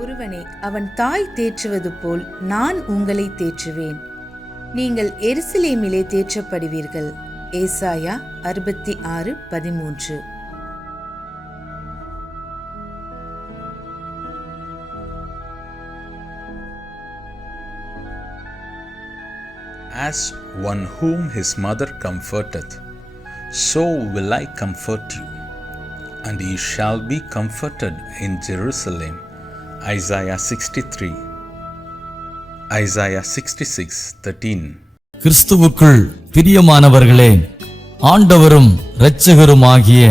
ஒருவனை அவன் தாய் தேற்றுவது போல் நான் உங்களை தேற்றுவேன். நீங்கள் எருசலேமிலே தேற்றப்படுவீர்கள். ஏசாயா 66:13. As one whom his mother comforteth, so will I comfort you, and ye shall be comforted in Jerusalem. Isaiah 63. Isaiah 66:13. கிறிஸ்துவுக்குள் பிரியமானவர்களே, ஆண்டவரும் இரட்சகருமாகிய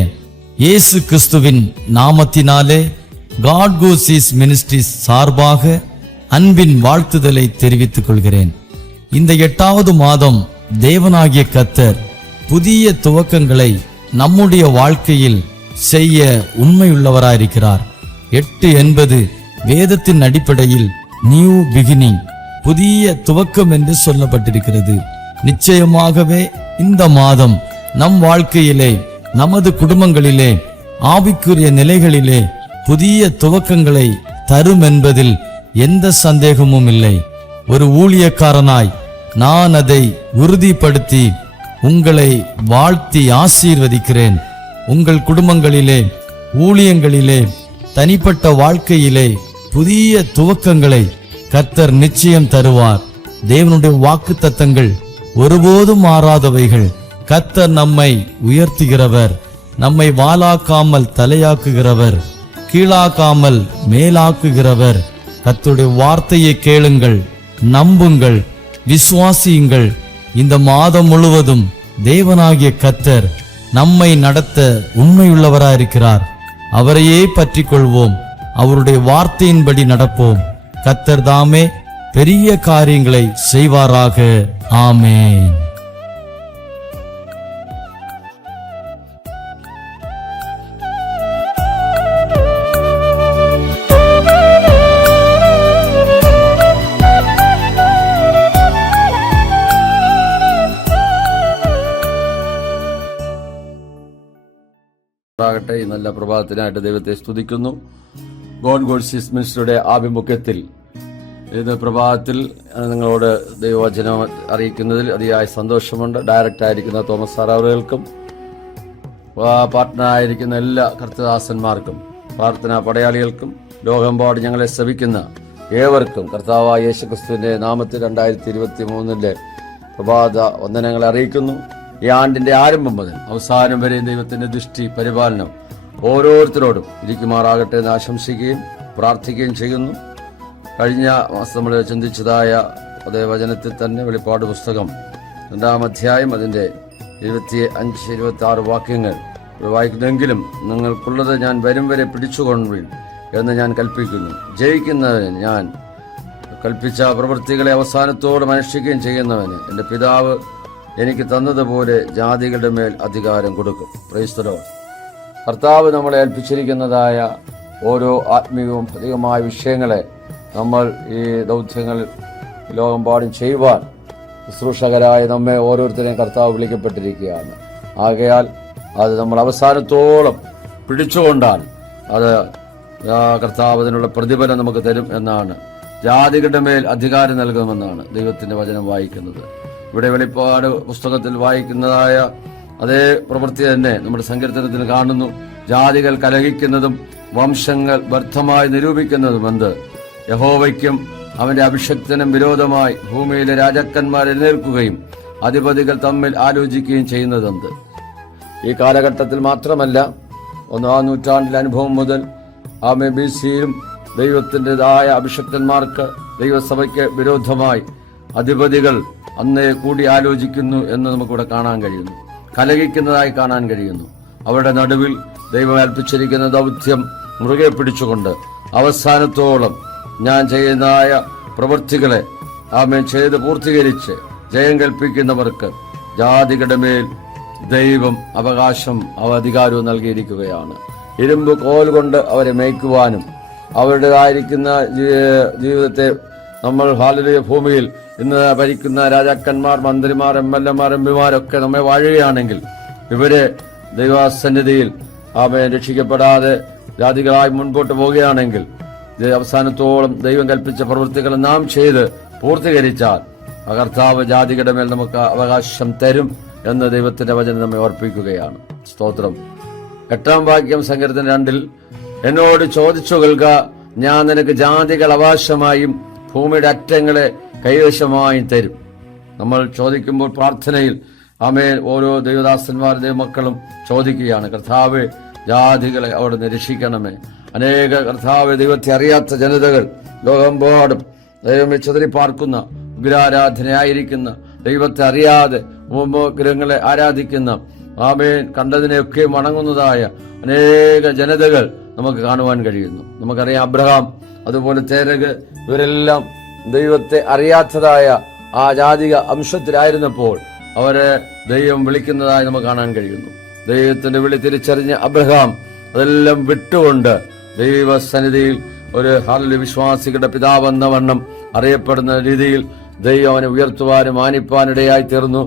இயேசு கிறிஸ்துவின் நாமத்தினாலே God Goes East Ministries சார்பாக அன்பின் வாழ்த்துதலை தெரிவித்துக் கொள்கிறேன். இந்த 8வது மாதம் தேவனாகிய கர்த்தர் புதிய துவக்கங்களை நம்முடைய வாழ்க்கையில் செய்ய உண்மையுள்ளவராயிருக்கிறார். 8 என்பது வேதத்தின் அடிப்படையில் நியூ பிகினிங், புதிய துவக்கம் என்று சொல்லப்பட்டிருக்கிறது. நிச்சயமாகவே இந்த மாதம் நம் வாழ்க்கையிலே, நமது குடும்பங்களிலே, ஆவிக்குரிய நிலைகளிலே புதிய துவக்கங்களை தரும் என்பதில் எந்த சந்தேகமும் இல்லை. ஒரு ஊழியக்காரனாய் நான் அதை உறுதிப்படுத்தி உங்களை வாழ்த்தி ஆசீர்வதிக்கிறேன். உங்கள் குடும்பங்களிலே, ஊழியங்களிலே, தனிப்பட்ட வாழ்க்கையிலே புதிய துவக்கங்களை கர்த்தர் நிச்சயம் தருவார். தேவனுடைய வாக்குத்தத்தங்கள் ஒருபோதும் மாறாதவைகள். கர்த்தர் நம்மை உயர்த்துகிறவர், நம்மை வாலாக்காமல் தலையாக்குகிறவர், கீழாக்காமல் மேலாக்குகிறவர். கர்த்தருடைய வார்த்தையை கேளுங்கள், நம்புங்கள், விசுவாசியுங்கள். இந்த மாதம் முழுவதும் தேவனாகிய கர்த்தர் நம்மை நடத்த உண்மையுள்ளவராயிருக்கிறார். அவரையே பற்றி கொள்வோம், அவருடைய வார்த்தையின்படி நடப்போம். கர்த்தர் தாமே பெரிய காரியங்களை செய்வாராக. ஆமென். ഈ നല്ല പ്രഭാതത്തിനായിട്ട് ദൈവത്തെ സ്തുതിക്കുന്നു. ഗോഡ് ഗോസ് ഈസ്റ്റ് മിനിസ്ട്രിയുടെ ആഭിമുഖ്യത്തിൽ ഇത് പ്രഭാതത്തിൽ നിങ്ങളോട് ദൈവവചനം അറിയിക്കുന്നതിൽ അതിയായ സന്തോഷമുണ്ട്. ഡയറക്റ്റായിരിക്കുന്ന തോമസ് സാർ അവറുകൾക്കും പാർട്ട്ണറായിരിക്കുന്ന എല്ലാ കർത്തദാസന്മാർക്കും പ്രാർത്ഥനാ പടയാളികൾക്കും ലോകമെമ്പാട് ഞങ്ങളെ ശ്രവിക്കുന്ന ഏവർക്കും കർത്താവായ യേശുക്രിസ്തുവിന്റെ നാമത്തിൽ 2023 പ്രഭാത വന്ദനങ്ങളെ അറിയിക്കുന്നു. ഈ ആണ്ടിന്റെ ആരംഭം മുതൽ അവസാനം വരെ ദൈവത്തിന്റെ ദൃഷ്ടി പരിപാലനം ഓരോരുത്തരോടും ഇരിക്കുമാറാകട്ടെ എന്ന് ആശംസിക്കുകയും പ്രാർത്ഥിക്കുകയും ചെയ്യുന്നു. കഴിഞ്ഞ മാസം നമ്മൾ ചിന്തിച്ചതായ അതേ വചനത്തിൽ തന്നെ വെളിപ്പാട് പുസ്തകം 2-ാം അധ്യായം അതിന്റെ 25-26 വാക്യങ്ങൾ വായിക്കുന്നെങ്കിലും നിങ്ങൾക്കുള്ളത് ഞാൻ വരും വരെ പിടിച്ചുകൊള്ളുവിൻ എന്ന് ഞാൻ കൽപ്പിക്കുന്നു. ജയിക്കുന്നവന് ഞാൻ കൽപ്പിച്ച പ്രവൃത്തികളെ അവസാനത്തോടെ അനുഷ്ഠിക്കുകയും ചെയ്യുന്നവന് എൻ്റെ പിതാവ് എനിക്ക് തന്നതുപോലെ ജാതികളുടെ മേൽ അധികാരം കൊടുക്കും. Praise the Lord. കർത്താവ് നമ്മളെ ഏൽപ്പിച്ചിരിക്കുന്നതായ ഓരോ ആത്മീയവും ഭൗതികമായ വിഷയങ്ങളെ നമ്മൾ ഈ ദൗത്യങ്ങൾ ലോകമെമ്പാടും ചെയ്യുവാൻ ശുശ്രൂഷകരായ നമ്മെ ഓരോരുത്തരെയും കർത്താവ് വിളിക്കപ്പെട്ടിരിക്കുകയാണ്. ആകയാൽ അത് നമ്മൾ അവസാനത്തോളം പിടിച്ചുകൊണ്ടാൽ അത് കർത്താവ് അതിനുള്ള പ്രതിഫലം നമുക്ക് തരും എന്നാണ്. ജാതികളുടെ മേൽ അധികാരം നൽകുമെന്നാണ് ദൈവത്തിന്റെ വചനം വായിക്കുന്നത്. ഇവിടെ വെളിപ്പാട് പുസ്തകത്തിൽ വായിക്കുന്നതായ അതേ പ്രവൃത്തി തന്നെ നമ്മുടെ സങ്കീർത്തനത്തിൽ കാണുന്നു. ജാതികൾ കലഹിക്കുന്നതും വംശങ്ങൾ വ്യർത്ഥമായി നിരൂപിക്കുന്നതും എന്ത്? യഹോവയ്ക്കും അവന്റെ അഭിഷക്തനും വിരോധമായി ഭൂമിയിലെ രാജാക്കന്മാർ എഴുന്നേൽക്കുകയും അധിപതികൾ തമ്മിൽ ആലോചിക്കുകയും ചെയ്യുന്നതെന്ത്? ഈ കാലഘട്ടത്തിൽ മാത്രമല്ല, 1-ാം നൂറ്റാണ്ടിലെ അനുഭവം മുതൽ BC-യിലും ദൈവത്തിൻ്റെതായ അഭിഷക്തന്മാർക്ക്, ദൈവസഭയ്ക്ക് വിരോധമായി അധിപതികൾ അന്നേ കൂടി ആലോചിക്കുന്നു എന്ന് നമുക്കിവിടെ കാണാൻ കഴിയുന്നു. കലഹിക്കുന്നതായി കാണാൻ കഴിയുന്നു. അവരുടെ നടുവിൽ ദൈവം ഏൽപ്പിച്ചിരിക്കുന്ന ദൗത്യം മുറുകെ പിടിച്ചുകൊണ്ട് അവസാനത്തോളം ഞാൻ ചെയ്യുന്നതായ പ്രവൃത്തികളെ ചെയ്ത് പൂർത്തീകരിച്ച് ജയം കൽപ്പിക്കുന്നവർക്ക് ജാതികളുടെ മേൽ ദൈവം അവകാശം അധികാരവും നൽകിയിരിക്കുകയാണ്. ഇരുമ്പ് കോൽ കൊണ്ട് അവരെ മേയ്ക്കുവാനും അവരുടേതായിരിക്കുന്ന ജീവിതത്തെ നമ്മൾ ഹാലലുയ ഭൂമിയിൽ ഇന്ന് ഭരിക്കുന്ന രാജാക്കന്മാർ, മന്ത്രിമാർ, MLA-മാർ, MP-മാരൊക്കെ നമ്മെ വാഴുകയാണെങ്കിൽ ഇവരെ ദൈവസന്നിധിയിൽ രക്ഷിക്കപ്പെടാതെ ജാതികളായി മുൻപോട്ട് പോവുകയാണെങ്കിൽ അവസാനത്തോളം ദൈവം കൽപ്പിച്ച പ്രവൃത്തികൾ നാം ചെയ്ത് പൂർത്തീകരിച്ചാൽ കർത്താവ് ജാതികളുടെ മേൽ നമുക്ക് അവകാശം തരും എന്ന് ദൈവത്തിന്റെ വചനം നമ്മെ ഓർപ്പിക്കുകയാണ്. സ്തോത്രം. 8-ാം വാക്യം സങ്കീർത്തനം 2-ൽ, എന്നോട് ചോദിച്ചു കേൾക്ക, ഞാൻ നിനക്ക് ജാതികൾ അവകാശമായും ഭൂമിയുടെ അറ്റങ്ങളെ കൈവശമായും തരും. നമ്മൾ ചോദിക്കുമ്പോൾ പ്രാർത്ഥനയിൽ ആമേൻ ഓരോ ദൈവദാസന്മാരും ദൈവമക്കളും ചോദിക്കുകയാണ്, കർത്താവേ ജാതികളെ അവിടുന്ന് രക്ഷിക്കണമേ. അനേക കർത്താവെ ദൈവത്തെ അറിയാത്ത ജനതകൾ ലോകമെമ്പാടും ദൈവമേ ചിതറിപ്പാർക്കുന്ന, വിഗ്രഹാരാധനയായിരിക്കുന്ന, ദൈവത്തെ അറിയാതെ ഉപഗ്രഹങ്ങളെ ആരാധിക്കുന്ന, ആമേൻ കണ്ടതിനെയൊക്കെ വണങ്ങുന്നതായ അനേക ജനതകൾ നമുക്ക് കാണുവാൻ കഴിയുന്നു. നമുക്കറിയാം അബ്രഹാം, അതുപോലെ തേരക്, ഇവരെല്ലാം ദൈവത്തെ അറിയാത്തതായ ആ ജാതിക അംശത്തിലായിരുന്നപ്പോൾ അവരെ ദൈവം വിളിക്കുന്നതായി നമുക്ക് കാണാൻ കഴിയുന്നു. ദൈവത്തിന്റെ വിളി തിരിച്ചറിഞ്ഞ അബ്രഹാം അതെല്ലാം വിട്ടുകൊണ്ട് ദൈവസന്നിധിയിൽ ഒരു വിശ്വാസികളുടെ പിതാവെന്ന വണ്ണം അറിയപ്പെടുന്ന രീതിയിൽ ദൈവം അവനെ ഉയർത്തുവാനും മാനിപ്പാനിടയായി തീർന്നു.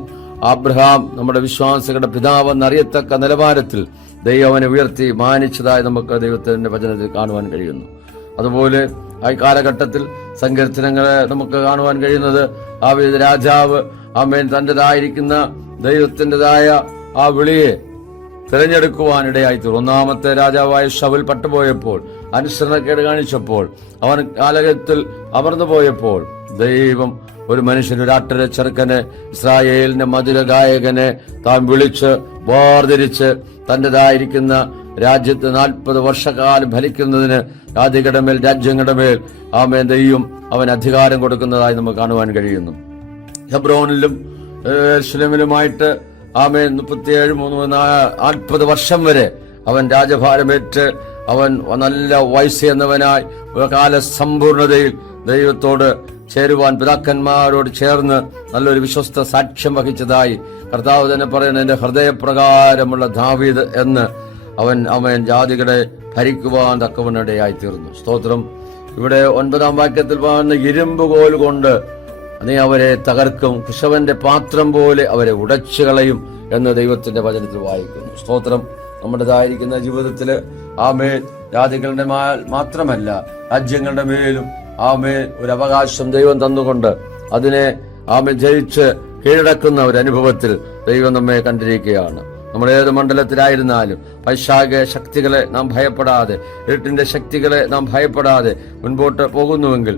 അബ്രഹാം നമ്മുടെ വിശ്വാസികളുടെ പിതാവെന്നറിയത്തക്ക നിലവാരത്തിൽ ദൈവം അവനെ ഉയർത്തി മാനിച്ചതായി നമുക്ക് ദൈവത്തിന്റെ വചനത്തിൽ കാണുവാൻ കഴിയുന്നു. അതുപോലെ ആ കാലഘട്ടത്തിൽ സങ്കീർത്തനങ്ങളെ നമുക്ക് കാണുവാൻ കഴിയുന്നത് ആ രാജാവ് ആമേൻ തന്റേതായിരിക്കുന്ന ദൈവത്തിൻ്റെതായ ആ വിളിയെ തിരഞ്ഞെടുക്കുവാനിടയായി തീർന്നു. 1-ാമത്തെ രാജാവായ ശൗൽ പട്ടുപോയപ്പോൾ, അനുസരണക്കേട് കാണിച്ചപ്പോൾ, അവൻ കാലഘട്ടത്തിൽ അമർന്നു പോയപ്പോൾ ദൈവം ഒരു മനുഷ്യന്, ഒരു ആട്ടിലെ ചെറുക്കനെ, ഇസ്രായേലിന്റെ മധുര ഗായകനെ താൻ വിളിച്ച് വേർതിരിച്ച് തന്റേതായിരിക്കുന്ന രാജ്യത്ത് 40 വർഷക്കാലം ഭരിക്കുന്നതിന് രാജ്യങ്ങളുടെ മേൽ ആമേൻ ദൈവം അവൻ അധികാരം കൊടുക്കുന്നതായി നമുക്ക് കാണുവാൻ കഴിയുന്നു. ഹെബ്രോനിലും യെരൂശലേമിലുമായിട്ട് ആമേൻ 40 വർഷം വരെ അവൻ രാജഭാരമേറ്റ് അവൻ നല്ല വയസ്സ് എന്നവനായി കാല സമ്പൂർണതയിൽ ദൈവത്തോട് ചേരുവാൻ പിതാക്കന്മാരോട് ചേർന്ന് നല്ലൊരു വിശ്വസ്ത സാക്ഷ്യം വഹിച്ചതായി കർത്താവ് തന്നെ പറയുന്നത്, എന്റെ ഹൃദയപ്രകാരമുള്ള ദാവീദ് എന്ന് അവൻ ജാതികളെ ഭരിക്കുവാൻ തക്കവനിടയായി തീർന്നു. സ്തോത്രം. ഇവിടെ 9-ാം വാക്യത്തിൽ പറയുന്ന, ഇരുമ്പ് കോൽ കൊണ്ട് നീ അവരെ തകർക്കും, കുശവന്റെ പാത്രം പോലെ അവരെ ഉടച്ചു കളയും എന്ന് ദൈവത്തിന്റെ വചനത്തിൽ വായിക്കുന്നു. സ്തോത്രം. നമ്മുടേതായിരിക്കുന്ന ജീവിതത്തില് ആമേൻ ജാതികളുടെ മാത്രമല്ല രാജ്യങ്ങളുടെ മേലും ആമേൻ ഒരു അവകാശം ദൈവം തന്നുകൊണ്ട് അതിനെ ആമേൻ ജയിച്ച് കീഴടക്കുന്ന ഒരു അനുഭവത്തിൽ ദൈവം നമ്മെ കണ്ടിരിക്കുകയാണ്. നമ്മൾ ഏത് മണ്ഡലത്തിലായിരുന്നാലും പൈശാചിക ശക്തികളെ നാം ഭയപ്പെടാതെ, ഇരുട്ടിന്റെ ശക്തികളെ നാം ഭയപ്പെടാതെ മുൻപോട്ട് പോകുന്നുവെങ്കിൽ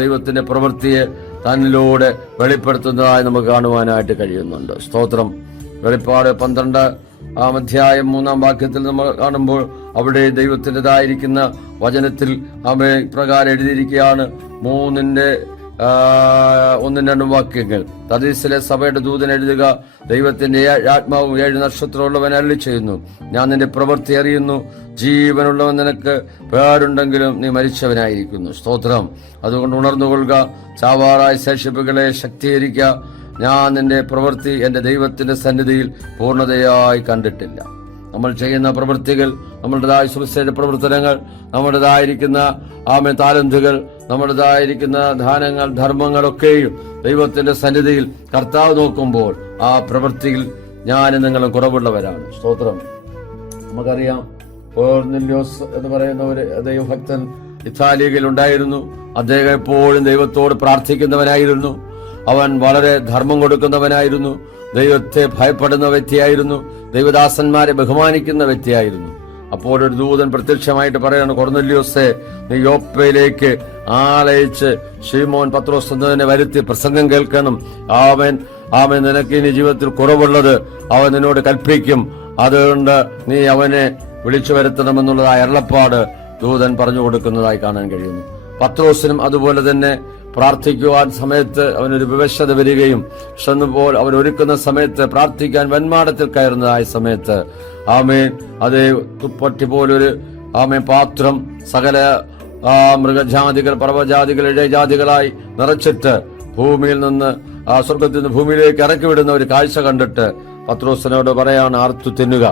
ദൈവത്തിന്റെ പ്രവൃത്തിയെ തന്നിലൂടെ വെളിപ്പെടുത്തുന്നതായി നമുക്ക് കാണുവാനായിട്ട് കഴിയുന്നുണ്ട്. സ്തോത്രം. വെളിപ്പാട് 12-ാം അധ്യായം 3-ാം വാക്യത്തിൽ നമ്മൾ കാണുമ്പോൾ അവിടെ ദൈവത്തിൻ്റെതായിരിക്കുന്ന വചനത്തിൽ പ്രകാരം എഴുതിയിരിക്കുകയാണ്, 1-2 വാക്യങ്ങൾ. തർദീസിലെ സഭയുടെ ദൂതൻ എഴുതുക, ദൈവത്തിന്റെ ആത്മാവും 7 നക്ഷത്രമുള്ളവൻ അരുളി ചെയ്യുന്നു, ഞാൻ നിന്റെ പ്രവൃത്തി അറിയുന്നു, ജീവനുള്ളവൻ നിനക്ക് പേരുണ്ടെങ്കിലും നീ മരിച്ചവനായിരിക്കുന്നു. സ്തോത്രം. അതുകൊണ്ട് ഉണർന്നുകൊള്ളുക, ചാവാറായ ശേഷിപ്പുകളെ ശക്തീകരിക്കുക. ഞാൻ നിന്റെ പ്രവൃത്തി എന്റെ ദൈവത്തിന്റെ സന്നിധിയിൽ പൂർണ്ണതയായി കണ്ടിട്ടില്ല. നമ്മൾ ചെയ്യുന്ന പ്രവൃത്തികൾ, നമ്മുടേതായ സുവിശേഷ പ്രവർത്തനങ്ങൾ, നമ്മുടേതായിരിക്കുന്ന താലന്തുകൾ, നമ്മുടേതായിരിക്കുന്ന ദാനങ്ങൾ, ധർമ്മങ്ങളൊക്കെയും ദൈവത്തിന്റെ സന്നിധിയിൽ കർത്താവ് നോക്കുമ്പോൾ ആ പ്രവൃത്തിയിൽ ഞാനും നിങ്ങളും കുറവുള്ളവരാണ്. സ്തോത്രം. നമുക്കറിയാം, കൊർന്നേലിയോസ് എന്ന് പറയുന്ന ഒരു ദൈവഭക്തൻ ഇറ്റാലിയയിൽ ഉണ്ടായിരുന്നു. അദ്ദേഹം എപ്പോഴും ദൈവത്തോട് പ്രാർത്ഥിക്കുന്നവനായിരുന്നു. അവൻ വളരെ ധർമ്മം കൊടുക്കുന്നവനായിരുന്നു. ദൈവത്തെ ഭയപ്പെടുന്ന വ്യക്തിയായിരുന്നു. ദൈവദാസന്മാരെ ബഹുമാനിക്കുന്ന വ്യക്തിയായിരുന്നു. അപ്പോൾ ഒരു ദൂതൻ പ്രത്യക്ഷമായിട്ട് പറയാണ്, കൊർന്നേലിയോസേ, നീ യോപ്പയിലേക്ക് ആളയച്ച് ശീമോൻ പത്രോസ് എന്നതിനെ വരുത്തി പ്രസംഗം കേൾക്കണം. അവൻ നിനക്ക് ഇനി ജീവിതത്തിൽ കുറവുള്ളത് അവൻ നിന്നോട് കൽപ്പിക്കും. അതുകൊണ്ട് നീ അവനെ വിളിച്ചു വരുത്തണമെന്നുള്ളതായ അരുളപ്പാട് ദൂതൻ പറഞ്ഞു കൊടുക്കുന്നതായി കാണാൻ കഴിയുന്നു. പത്രോസിനും അതുപോലെ തന്നെ പ്രാർത്ഥിക്കുവാൻ സമയത്ത് അവനൊരു വിവശത വരികയും ക്ഷണപ്പോൾ അവൻ ഒരുക്കുന്ന സമയത്ത് പ്രാർത്ഥിക്കാൻ വന്മാടത്തിൽ കയറുന്നതായ സമയത്ത് ആമേൻ അതേ തുപ്പട്ടി പോലൊരു പാത്രം സകല മൃഗജാതികൾ, പർവ്വജാതികൾ, ഇഴജാതികളായി നിറച്ചിട്ട് ഭൂമിയിൽ നിന്ന് സ്വർഗത്തിൽ നിന്ന് ഭൂമിയിലേക്ക് ഇറക്കി വിടുന്ന ഒരു കാഴ്ച കണ്ടിട്ട് പത്രോസിനോട് പറയാണ്, ആർത്തു തിന്നുക.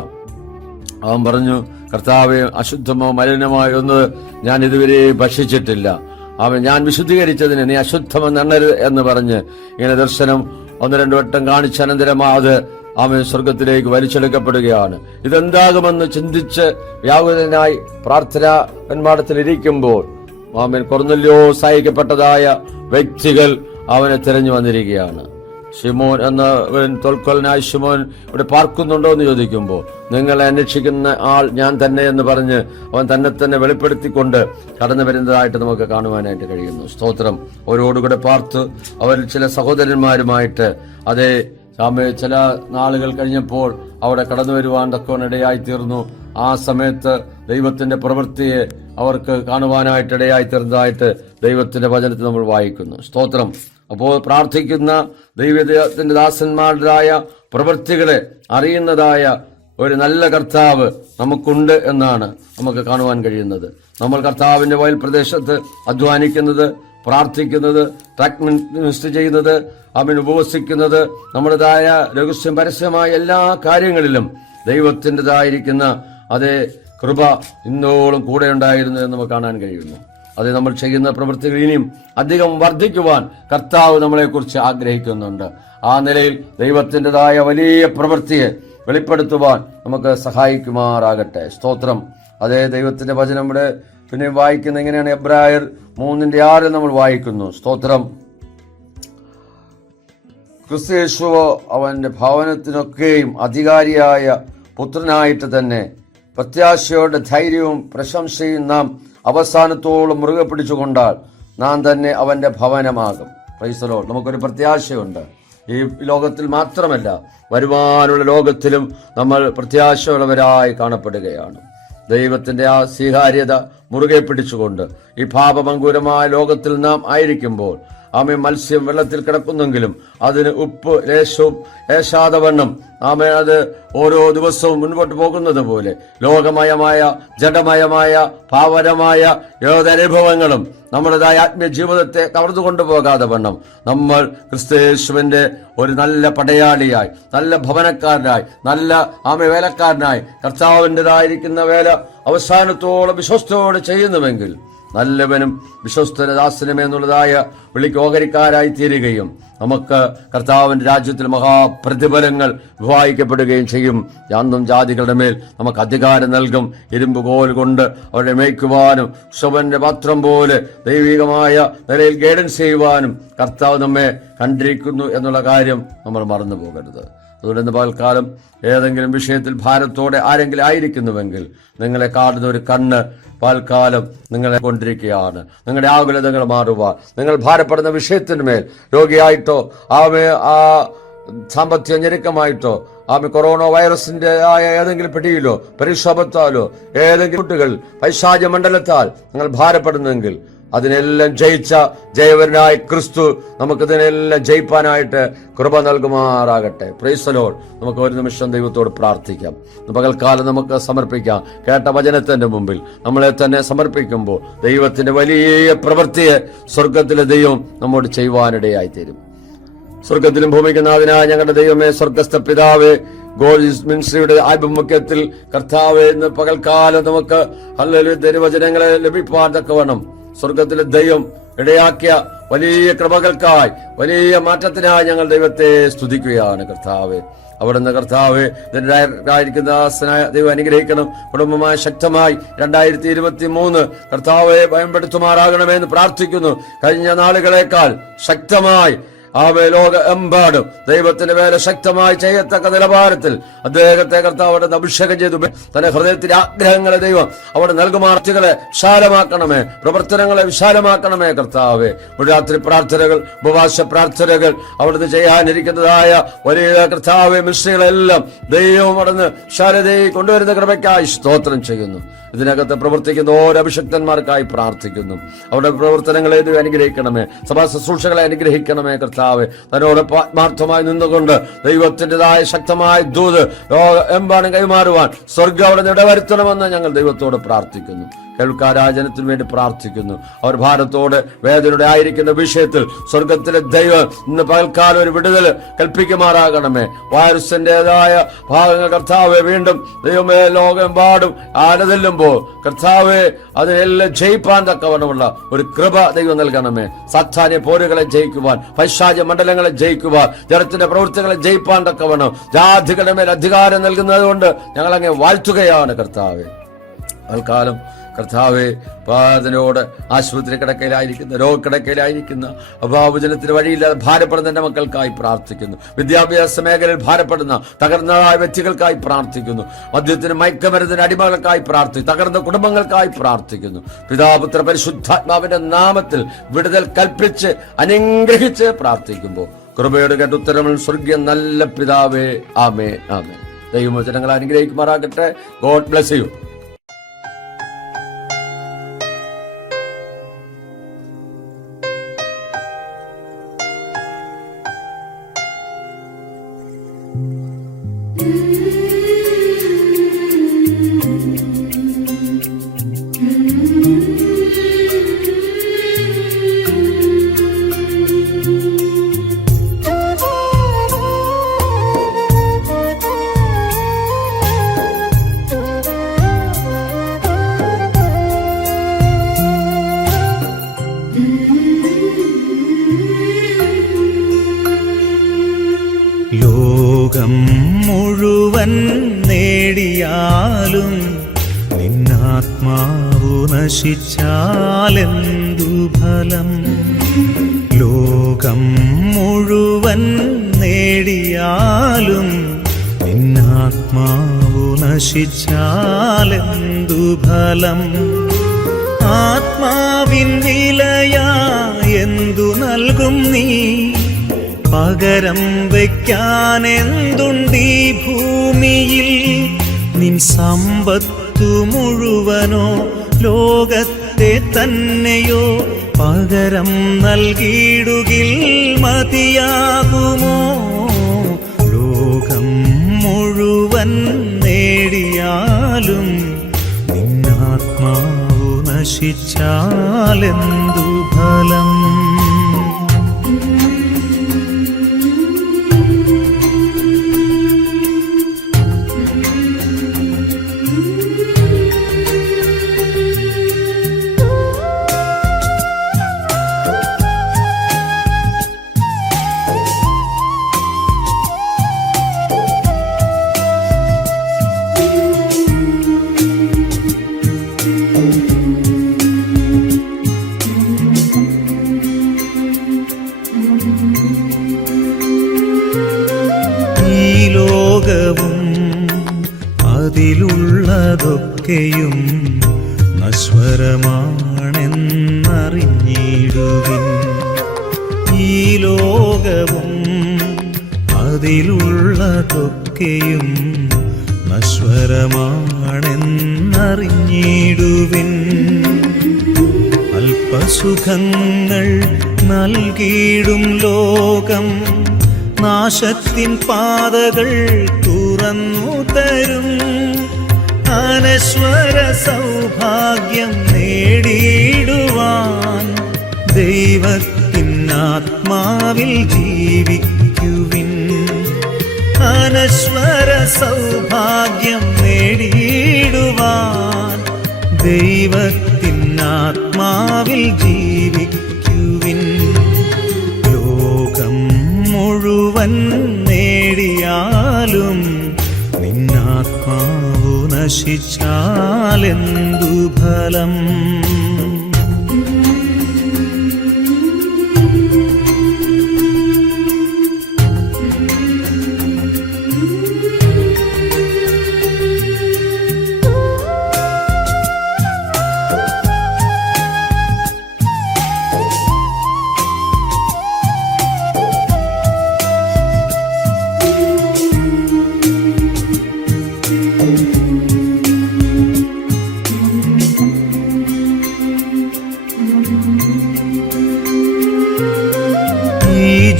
അവൻ പറഞ്ഞു, കർത്താവേ, അശുദ്ധമോ മലിനമായോ ഒന്നും ഞാൻ ഇതുവരെ ഭക്ഷിച്ചിട്ടില്ല. ഞാൻ വിശുദ്ധീകരിച്ചതിന് നീ അശുദ്ധമെന്നെണ്ണരുത് എന്ന് പറഞ്ഞ് ഇങ്ങനെ ദർശനം 1-2 വട്ടം കാണിച്ച അനന്തരം അത് സ്വർഗത്തിലേക്ക് വലിച്ചെടുക്കപ്പെടുകയാണ്. ഇതെന്താകുമെന്ന് ചിന്തിച്ച് വ്യാകുലനായി പ്രാർത്ഥനാ വന്മാടത്തിൽ ഇരിക്കുമ്പോൾ ആമേൻ കൊർന്നല്യോസ് അയക്കപ്പെട്ടതായ വ്യക്തികൾ അവനെ തിരഞ്ഞു വന്നിരിക്കുകയാണ്. ശിമോൻ എന്നവൻ തൊൽക്കൊലനായ ശിമോൻ ഇവിടെ പാർക്കുന്നുണ്ടോ എന്ന് ചോദിക്കുമ്പോൾ, നിങ്ങളെ അന്വേഷിക്കുന്ന ആൾ ഞാൻ തന്നെ എന്ന് പറഞ്ഞ് അവൻ തന്നെ തന്നെ വെളിപ്പെടുത്തിക്കൊണ്ട് കടന്നു വരുന്നതായിട്ട് നമുക്ക് കാണുവാനായിട്ട് കഴിയുന്നു. സ്തോത്രം. അവരോടുകൂടെ പാർത്ത് അവരിൽ ചില സഹോദരന്മാരുമായിട്ട് അതേ ചില നാളുകൾ കഴിഞ്ഞപ്പോൾ അവിടെ കടന്നു വരുവാൻ തക്കവനിടയായി തീർന്നു. ആ സമയത്ത് ദൈവത്തിന്റെ പ്രവൃത്തിയെ അവർക്ക് കാണുവാനായിട്ട് ഇടയായി തീർന്നതായിട്ട് ദൈവത്തിന്റെ വചനത്തിൽ നമ്മൾ വായിക്കുന്നു. സ്തോത്രം. അപ്പോൾ പ്രാർത്ഥിക്കുന്ന ദൈവത്തിന്റെ ദാസന്മാരുടേതായ പ്രവൃത്തികളെ അറിയുന്നതായ ഒരു നല്ല കർത്താവ് നമുക്കുണ്ട് എന്നാണ് നമുക്ക് കാണുവാൻ കഴിയുന്നത്. നമ്മൾ കർത്താവിന്റെ വയൽ പ്രദേശത്ത് അധ്വാനിക്കുന്നത്, പ്രാർത്ഥിക്കുന്നത്, ട്രാക്ക് മിനിസ്റ്റർ ചെയ്യുന്നത്, അവൻ ഉപവസിക്കുന്നത്, നമ്മുടേതായ രഹസ്യം പരസ്യമായ എല്ലാ കാര്യങ്ങളിലും ദൈവത്തിൻ്റെതായിരിക്കുന്ന അതേ കൃപ ഇന്നോളം കൂടെ ഉണ്ടായിരുന്നു എന്ന് നമുക്ക് കാണാൻ കഴിയുന്നു. അത് നമ്മൾ ചെയ്യുന്ന പ്രവൃത്തികൾ ഇനിയും അധികം വർദ്ധിക്കുവാൻ കർത്താവ് നമ്മളെക്കുറിച്ച് ആഗ്രഹിക്കുന്നുണ്ട്. ആ നിലയിൽ ദൈവത്തിൻ്റെതായ വലിയ പ്രവൃത്തിയെ വെളിപ്പെടുത്തുവാൻ നമുക്ക് സഹായിക്കുമാറാകട്ടെ. സ്തോത്രം. അതേ ദൈവത്തിന്റെ വചനം ഇവിടെ പിന്നെ വായിക്കുന്ന എങ്ങനെയാണ്? എബ്രായർ 3:6 നമ്മൾ വായിക്കുന്നു. സ്തോത്രം. ക്രിസ്തു അവന്റെ ഭവനത്തിനൊക്കെയും അധികാരിയായ പുത്രനായിട്ട് തന്നെ പ്രത്യാശയോടെ ധൈര്യവും പ്രശംസയും നാം അവസാനത്തോളം മുറുകെ പിടിച്ചുകൊണ്ടാൽ നാം തന്നെ അവന്റെ ഭവനമാകും. Praise the Lord. നമുക്കൊരു പ്രത്യാശയുണ്ട്. ഈ ലോകത്തിൽ മാത്രമല്ല, വരുവാനുള്ള ലോകത്തിലും നമ്മൾ പ്രത്യാശയുള്ളവരായി കാണപ്പെടുകയാണ്. ദൈവത്തിന്റെ ആ സ്വീകാര്യത മുറുകെ പിടിച്ചുകൊണ്ട് ഈ പാപമങ്കൂരമായ ലോകത്തിൽ നാം ആയിരിക്കുമ്പോൾ ആമേ മത്സ്യം വെള്ളത്തിൽ കിടക്കുന്നെങ്കിലും അതിന് ഉപ്പ് ലേശവും ഏശാതവണ്ണം ആമേ അത് ഓരോ ദിവസവും മുൻപോട്ട് പോകുന്നത് പോലെ ലോകമയമായ ജഡമയമായ പാവനമായ ഏതനുഭവങ്ങളും നമ്മുടേതായ ആത്മീയ ജീവിതത്തെ കവർന്നു കൊണ്ടുപോകാതെ വണ്ണം നമ്മൾ ക്രിസ്തുയേശുവിന്റെ ഒരു നല്ല പടയാളിയായി, നല്ല ഭവനക്കാരനായി, നല്ല ആമേ വേലക്കാരനായി കർത്താവിൻ്റെതായിരിക്കുന്ന വേല അവസാനത്തോളം വിശ്വസ്തയോടെ ചെയ്യുന്നുവെങ്കിൽ നല്ലവനും വിശ്വസ്തദാസനുമെന്നുള്ളതായ വിളിക്ക് ഓഹരിക്കാരായി തീരുകയും നമുക്ക് കർത്താവിന്റെ രാജ്യത്തിൽ മഹാപ്രതിഫലങ്ങൾ വിവാഹിക്കപ്പെടുകയും ചെയ്യും. ജാന്തം ജാതികളുടെ മേൽ നമുക്ക് അധികാരം നൽകും. ഇരുമ്പ് കോൽ കൊണ്ട് അവരെ മേയ്ക്കുവാനും ശവന്റെ പാത്രം പോലെ ദൈവികമായ നിലയിൽ ഗൈഡൻസ് ചെയ്യുവാനും കർത്താവ് നമ്മെ കണ്ടിരിക്കുന്നു എന്നുള്ള കാര്യം നമ്മൾ മറന്നു പോകരുത്. അതുകൊണ്ട് ഇന്ന് പകൽക്കാലം ഏതെങ്കിലും വിഷയത്തിൽ ഭാരത്തോടെ ആരെങ്കിലും ആയിരിക്കുന്നുവെങ്കിൽ നിങ്ങളെ കാണുന്ന ഒരു കണ്ണ് പകൽക്കാലം നിങ്ങളെ കൊണ്ടിരിക്കുകയാണ്. നിങ്ങളുടെ ആകുലതകൾ മാറുവാൻ, നിങ്ങൾ ഭാരപ്പെടുന്ന വിഷയത്തിന്മേൽ രോഗിയായിട്ടോ ആ സാമ്പത്തിക ഞെരുക്കമായിട്ടോ കൊറോണ വൈറസിന്റെ ആയ ഏതെങ്കിലും പിടിയിലോ പരിക്ഷോഭത്താലോ ഏതെങ്കിലും കുട്ടികൾ പൈശാച മണ്ഡലത്താൽ നിങ്ങൾ ഭാരപ്പെടുന്നെങ്കിൽ അതിനെല്ലാം ജയിച്ച ജയവരനായ ക്രിസ്തു നമുക്കിതിനെല്ലാം ജയിപ്പാനായിട്ട് കൃപ നൽകുമാറാകട്ടെ. Praise the Lord. നമുക്ക് ഒരു നിമിഷം ദൈവത്തോട് പ്രാർത്ഥിക്കാം. പകൽക്കാലം നമുക്ക് സമർപ്പിക്കാം. കേട്ട വചനത്തിന്റെ മുമ്പിൽ നമ്മളെ തന്നെ സമർപ്പിക്കുമ്പോൾ ദൈവത്തിന്റെ വലിയ പ്രവൃത്തിയെ സ്വർഗത്തിലെ ദൈവം നമ്മോട് ചെയ്യുവാനിടയായിത്തീരും. സ്വർഗത്തിലും ഭൂമിക്കുന്നാഥനായ ഞങ്ങളുടെ ദൈവമേ, സ്വർഗസ്ഥ പിതാവേ, ഗോൾഡ് മിനിസ്ട്രിയുടെ ആഭിമുഖ്യത്തിൽ കർത്താവേ, ഇന്ന് പകൽക്കാലം നമുക്ക് ഹല്ലേലൂയ ദൈവവചനങ്ങളെ ലഭിപ്പാൻ തക്കവണ്ണം സ്വർഗത്തിലെ ദൈവം ഇടയാക്കിയ വലിയ കൃപകൾക്കായി, വലിയ മാറ്റത്തിനായി ഞങ്ങൾ ദൈവത്തെ സ്തുതിക്കുകയാണ്. കർത്താവേ, അവിടുന്ന് കർത്താവേ ഇതിനായിരിക്കുന്ന ദൈവം അനുഗ്രഹിക്കണം. കുടുംബമായി ശക്തമായി 2023 കർത്താവെ ഭയപ്പെടുത്തുമാറാകണമെന്ന് പ്രാർത്ഥിക്കുന്നു. കഴിഞ്ഞ നാളുകളേക്കാൾ ശക്തമായി ലോക എമ്പാടും ദൈവത്തിന്റെ വേല ശക്തമായി ചെയ്യത്തക്ക നിലവാരത്തിൽ അദ്ദേഹത്തെ കർത്താവ് അഭിഷേകം ചെയ്തു. തന്റെ ഹൃദയത്തിന്റെ ആഗ്രഹങ്ങളെ ദൈവം അവിടെ നൽകുമാർത്തികളെ വിശാലമാക്കണമേ, പ്രവർത്തനങ്ങളെ വിശാലമാക്കണമേ. കർത്താവെ, രാത്രി പ്രാർത്ഥനകൾ, ഉപവാസ പ്രാർത്ഥനകൾ, അവിടുന്ന് ചെയ്യാനിരിക്കുന്നതായ വലിയ കർത്താവെ മിശ്രികളെല്ലാം ദൈവം അവിടുന്ന് ശാരദയെ കൊണ്ടുവരുന്ന കൃപയ്ക്കായി സ്തോത്രം ചെയ്യുന്നു. ഇതിനകത്ത് പ്രവർത്തിക്കുന്ന ഓരോ അഭിഷക്തന്മാർക്കായി പ്രാർത്ഥിക്കുന്നു. അവരുടെ പ്രവർത്തനങ്ങളെ അനുഗ്രഹിക്കണമേ, സഭാ ശുശ്രൂഷകളെ അനുഗ്രഹിക്കണമേ. കർത്താവെ, തന്നോട് ആത്മാർത്ഥമായി നിന്നുകൊണ്ട് ദൈവത്തിൻ്റെതായ ശക്തമായ ദൂത് എമ്പാടും കൈമാറുവാൻ സ്വർഗ്ഗം അവിടെ ഇടവരുത്തണമെന്ന് ഞങ്ങൾ ദൈവത്തോട് പ്രാർത്ഥിക്കുന്നു. കേൾക്കാരാജനത്തിനു വേണ്ടി പ്രാർത്ഥിക്കുന്നു. അവർ ഭാരത്തോടെ വേദനയുടെ ആയിരിക്കുന്ന വിഷയത്തിൽ സ്വർഗത്തിലെ ദൈവം ഇന്ന് പകൽക്കാലം ഒരു വിടുതൽ കൽപ്പിക്കുമാറാകണമേ. വൈറസിന്റേതായ ഭാഗങ്ങൾ കർത്താവെ വീണ്ടും ദൈവമേ ലോകമെമ്പാടും ആലതല്ലുമ്പോൾ കർത്താവെ അതിനെല്ലാം ജയിപ്പാൻ തക്കവണ്ണമുള്ള ഒരു കൃപ ദൈവം നൽകണമേ. സാത്താന്യ പോരുകളെ ജയിക്കുവാൻ, പൈശാച മണ്ഡലങ്ങളെ ജയിക്കുവാൻ, ജഡത്തിന്റെ പ്രവൃത്തികളെ ജയിപ്പാൻ തക്കവണ്ണം ജാതികളുടെ മേൽ അധികാരം നൽകുന്നത് കൊണ്ട് ഞങ്ങൾ അങ്ങ് വാഴ്ത്തുകയാണ്. കർത്താവെ, തൽക്കാലം കർത്താവെ, പാതനോട് ആശുപത്രി കിടക്കയിലായിരിക്കുന്ന, രോഗക്കിടക്കയിലായിരിക്കുന്ന, അഭാവജനത്തിന് വഴിയില്ലാതെ ഭാരപ്പെടുന്ന എൻ്റെ മക്കൾക്കായി പ്രാർത്ഥിക്കുന്നു. വിദ്യാഭ്യാസ മേഖലയിൽ ഭാരപ്പെടുന്ന തകർന്നതായ വ്യക്തികൾക്കായി പ്രാർത്ഥിക്കുന്നു. മദ്യത്തിന്, മയക്കമരുന്നിന് അടിമകൾക്കായി പ്രാർത്ഥിക്കുന്നു. തകർന്ന കുടുംബങ്ങൾക്കായി പ്രാർത്ഥിക്കുന്നു. പിതാപുത്ര പരിശുദ്ധാത്മാവിന്റെ നാമത്തിൽ വിടുതൽ കൽപ്പിച്ച് അനുഗ്രഹിച്ച് പ്രാർത്ഥിക്കുമ്പോൾ കൃപയുടെ കേട്ടുത്തരങ്ങൾ സ്വർഗീയ നല്ല പിതാവേ, ആമേ ആമേ. ദൈവവചനങ്ങൾ അനുഗ്രഹിക്കുമാറാകട്ടെ. God bless you. ലോകം മുഴുവൻ നേടിയാലും നിന്നാത്മാവു നശിച്ചാലെന്തു ഫലം? ലോകം മുഴുവൻ നേടിയാലും നിന്നാത്മാവു നശിച്ചാലെന്തു ഫലം? ആത്മാവിൻ വിലയാ എന്തു നൽകും നീ? പകരം വയ്ക്കാനെന്തുണ്ടീ ഭൂമിയിൽ? നിൻ സമ്പത്തു മുഴുവനോ ലോകത്തെ തന്നെയോ പകരം നൽകിയിടുകിൽ മതിയാകുമോ? ലോകം മുഴുവൻ നേടിയാലും നിന്നാത്മാവു നശിച്ചാലെന്തു ഫലം? അതിലുള്ളതൊക്കെയും നശ്വരമാണെന്നറിഞ്ഞിടുവിൻ. ഈ ലോകവും അതിലുള്ളതൊക്കെയും നശ്വരമാണെന്നറിഞ്ഞിടുവിൻ. അല്പസുഖങ്ങൾ നൽകിയിടും ലോകം നാശത്തിൻ പാതകൾ തുറന്നു തരും. അനശ്വര സൗഭാഗ്യം നേടിയിടുവാൻ ദൈവത്തിനാത്മാവിൽ ജീവിക്കുവിൻ. അനശ്വര സൗഭാഗ്യം നേടിയിടുവാൻ ദൈവത്തിനാത്മാവിൽ ജീവിക്കുവിൻ. ലോകം മുഴുവൻ നേടിയാലും നിന്നാത്മാവു നശിച്ചാലെന്തു ഫലം?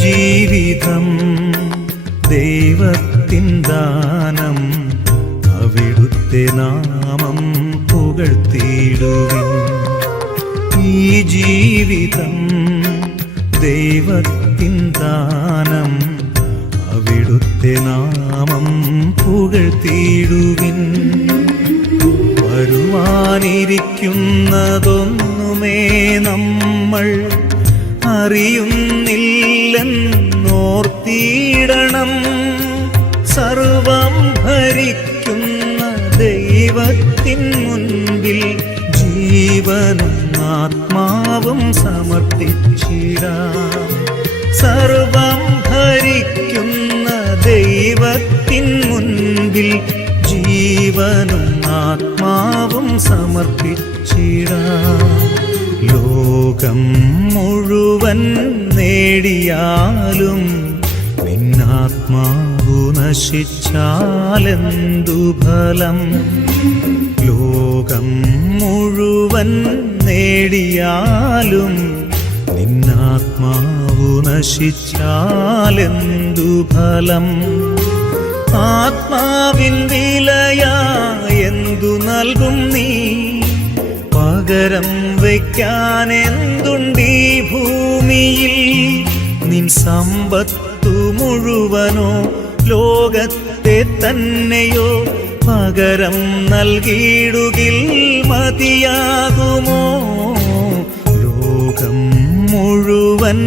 ജീവിതം ദൈവത്തിൻ ദാനം, അവിടുത്തെ നാമം പുകഴ്ത്തിയിടുവിൻ. ഈ ജീവിതം ദൈവത്തിൻ ദാനം, അവിടുത്തെ നാമം പുകഴ്ത്തിയിടുവിൻ. വരുവാനിരിക്കുന്നതൊന്നുമേ നമ്മൾ അറിയുന്നില്ലെന്നോർത്തിയിടണം. സർവം ഭരിക്കുന്ന ദൈവത്തിൻ മുൻപിൽ ജീവനും ആത്മാവും സമർപ്പിച്ചിടാം. സർവം ഭരിക്കുന്ന ദൈവത്തിൻ മുൻപിൽ ജീവനും ആത്മാവും സമർപ്പിച്ചിടാം. ലോകം മുഴുവൻ നേടിയാലും നിന്നാത്മാവു നശിച്ചാലെന്തു ഫലം? ലോകം മുഴുവൻ നേടിയാലും നിന്നാത്മാവു നശിച്ചാലെന്തു ഫലം? ആത്മാവിൻ വിലയായെന്തു നൽകും നീ? പകരം വയ്ക്കാൻ എന്തുണ്ടീ ഭൂമിയിൽ? നിൻ സമ്പത്തു മുഴുവനോ ലോകത്തെ തന്നെയോ പകരം നൽകിയിടുകിൽ മതിയാകുമോ? ലോകം മുഴുവൻ